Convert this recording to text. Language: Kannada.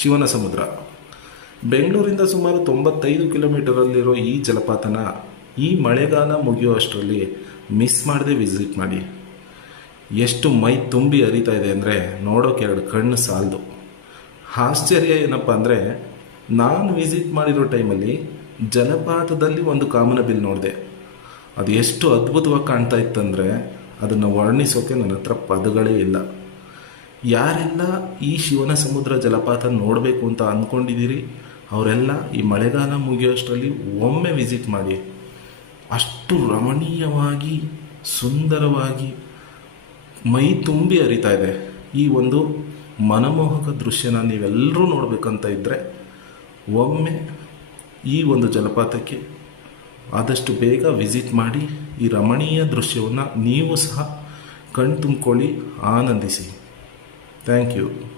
ಶಿವನ ಸಮುದ್ರ ಬೆಂಗಳೂರಿಂದ ಸುಮಾರು ತೊಂಬತ್ತೈದು ಕಿಲೋಮೀಟರಲ್ಲಿರೋ ಈ ಜಲಪಾತನ ಈ ಮಳೆಗಾಲ ಮುಗಿಯೋ ಮಿಸ್ ಮಾಡದೆ ವಿಸಿಟ್ ಮಾಡಿ. ಎಷ್ಟು ಮೈ ತುಂಬಿ ಹರಿತಾ ಇದೆ ಅಂದರೆ ನೋಡೋಕೆ ಎರಡು ಕಣ್ಣು ಸಾಲದು. ಆಶ್ಚರ್ಯ ಏನಪ್ಪ ಅಂದರೆ ನಾನು ವಿಸಿಟ್ ಮಾಡಿರೋ ಟೈಮಲ್ಲಿ ಜಲಪಾತದಲ್ಲಿ ಒಂದು ಕಾಮನಬಿಲ್ ನೋಡಿದೆ. ಅದು ಎಷ್ಟು ಅದ್ಭುತವಾಗಿ ಕಾಣ್ತಾ ಇತ್ತಂದರೆ ಅದನ್ನು ವರ್ಣಿಸೋಕೆ ನನ್ನ ಹತ್ರ ಪದಗಳೇ ಇಲ್ಲ. ಯಾರೆಲ್ಲ ಈ ಶಿವನ ಸಮುದ್ರ ಜಲಪಾತ ನೋಡಬೇಕು ಅಂತ ಅಂದ್ಕೊಂಡಿದ್ದೀರಿ ಅವರೆಲ್ಲ ಈ ಮಳೆಗಾಲ ಮುಗಿಯೋಷ್ಟರಲ್ಲಿ ಒಮ್ಮೆ ವಿಸಿಟ್ ಮಾಡಿ. ಅಷ್ಟು ರಮಣೀಯವಾಗಿ, ಸುಂದರವಾಗಿ ಮೈ ತುಂಬಿ ಹರಿತಾ ಇದೆ. ಈ ಒಂದು ಮನಮೋಹಕ ದೃಶ್ಯನ ನೀವೆಲ್ಲರೂ ನೋಡಬೇಕಂತ ಇದ್ದರೆ ಒಮ್ಮೆ ಈ ಒಂದು ಜಲಪಾತಕ್ಕೆ ಆದಷ್ಟು ಬೇಗ ವಿಸಿಟ್ ಮಾಡಿ ಈ ರಮಣೀಯ ದೃಶ್ಯವನ್ನು ನೀವು ಸಹ ಕಣ್ತುಂಬ್ಕೊಳ್ಳಿ, ಆನಂದಿಸಿ. Thank you.